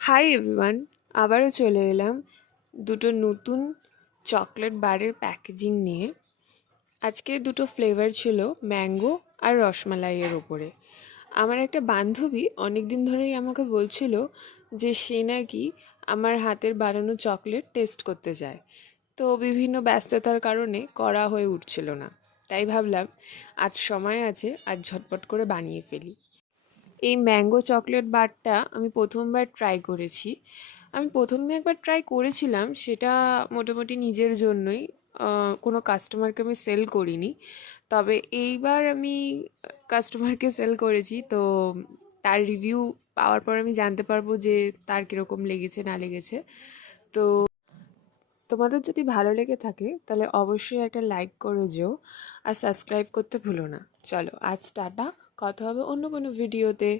Hi everyone, আবারও চলে এলাম দুটো নতুন চকলেট বারের প্যাকেজিং নিয়ে। আজকে দুটো ফ্লেভার ছিল ম্যাঙ্গো আর রসমালাইয়ের ওপরে। আমার একটা বান্ধবী অনেক দিন ধরেই আমাকে বলছিল যে সে নাকি আমার হাতের বানানো চকলেট টেস্ট করতে চায়, তো বিভিন্ন ব্যস্ততার কারণে করা হয়ে উঠছিল না। তাই ভাবলাম আজ সময় আছে, আজ ঝটপট করে বানিয়ে ফেলি। এই ম্যাঙ্গো চকলেট বারটা আমি প্রথমবার ট্রাই করেছি। আমি প্রথমে একবার ট্রাই করেছিলাম, সেটা মোটামুটি নিজের জন্যই, কোনো কাস্টমারকে আমি সেল করিনি। তবে এইবার আমি কাস্টমারকে সেল করেছি, তো তার রিভিউ পাওয়ার পর আমি জানতে পারবো যে তার কীরকম লেগেছে না লেগেছে। তো তোমাদের যদি ভালো লেগে থাকে তাহলে অবশ্যই একটা লাইক করে যেও, আর সাবস্ক্রাইব করতে ভুলো না। চলো আজ টাটা, কথা হবে অন্য কোনো ভিডিওতে।